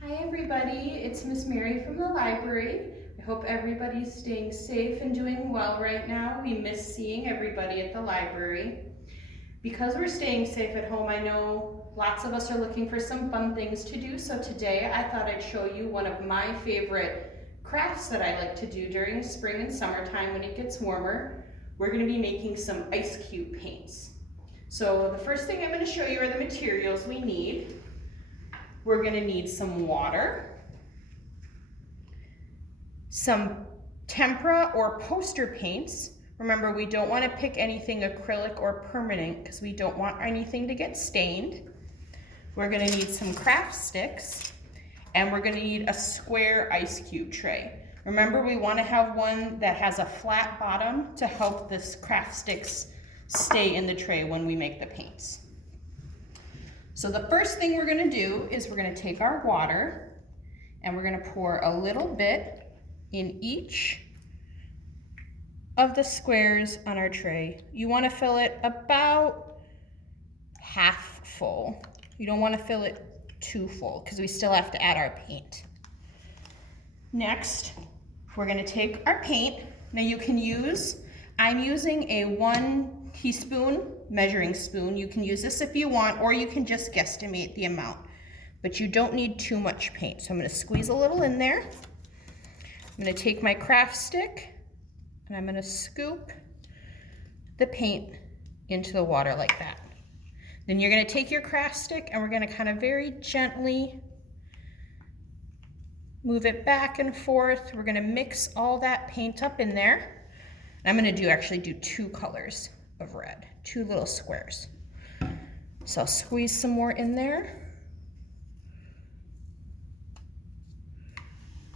Hi everybody, it's Miss Mary from the library. I hope everybody's staying safe and doing well right now. We miss seeing everybody at the library. Because we're staying safe at home, I know lots of us are looking for some fun things to do, so today I thought I'd show you one of my favorite crafts that I like to do during spring and summertime when it gets warmer. We're going to be making some ice cube paints. So the first thing I'm going to show you are the materials we need. We're going to need some water, some tempera or poster paints. Remember, we don't want to pick anything acrylic or permanent because we don't want anything to get stained. We're going to need some craft sticks, and we're going to need a square ice cube tray. Remember, we want to have one that has a flat bottom to help this craft sticks stay in the tray when we make the paints. So the first thing we're going to do is we're going to take our water and we're going to pour a little bit in each of the squares on our tray. You want to fill it about half full. You don't want to fill it too full because we still have to add our paint. Next, we're going to take our paint. Now you can use, I'm using a 1 teaspoon measuring spoon. You can use this if you want, or you can just guesstimate the amount, but you don't need too much paint. So I'm going to squeeze a little in there. I'm going to take my craft stick and I'm going to scoop the paint into the water like that. Then you're going to take your craft stick and we're going to kind of very gently move it back and forth. We're going to mix all that paint up in there. And I'm going to actually do 2 colors of red, 2 little squares. So I'll squeeze some more in there.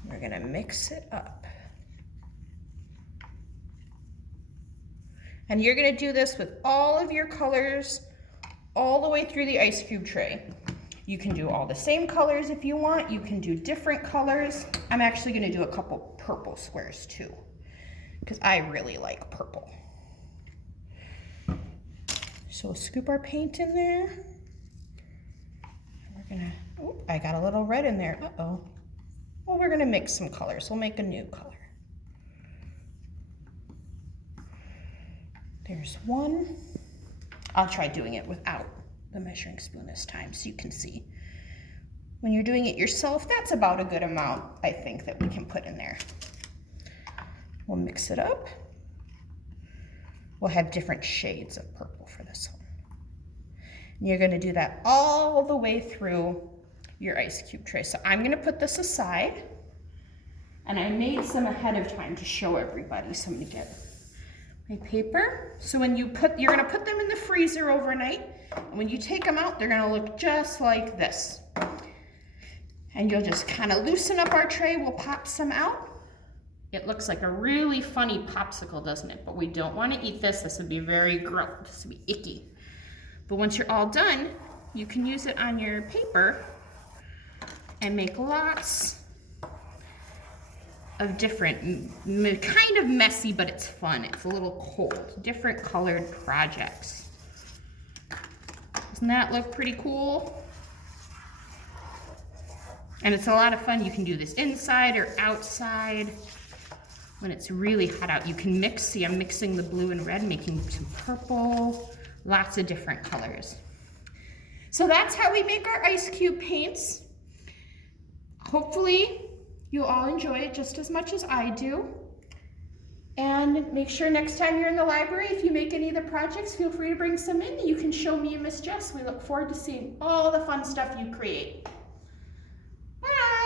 We're gonna mix it up. And you're gonna do this with all of your colors all the way through the ice cube tray. You can do all the same colors if you want. You can do different colors. I'm actually gonna do a couple purple squares too, because I really like purple. So we'll scoop our paint in there. We're gonna, oh, I got a little red in there, uh-oh. Well, we're gonna mix some colors. We'll make a new color. There's one. I'll try doing it without the measuring spoon this time so you can see. When you're doing it yourself, that's about a good amount, I think, that we can put in there. We'll mix it up. We'll have different shades of purple for this one. And you're gonna do that all the way through your ice cube tray. So I'm gonna put this aside, and I made some ahead of time to show everybody. So I'm gonna get my paper. So when you you're gonna put them in the freezer overnight, and when you take them out, they're gonna look just like this. And you'll just kind of loosen up our tray. We'll pop some out. It looks like a really funny popsicle, doesn't it? But we don't want to eat this. This would be very gross. This would be icky. But once you're all done, you can use it on your paper and make lots of different, kind of messy, but it's fun. It's a little cold. Different colored projects. Doesn't that look pretty cool? And it's a lot of fun. You can do this inside or outside. When it's really hot out, you can mix. See, I'm mixing the blue and red, making some purple, lots of different colors. So that's how we make our ice cube paints. Hopefully you'll all enjoy it just as much as I do. And make sure next time you're in the library, if you make any of the projects, feel free to bring some in. You can show me and Miss Jess. We look forward to seeing all the fun stuff you create. Bye.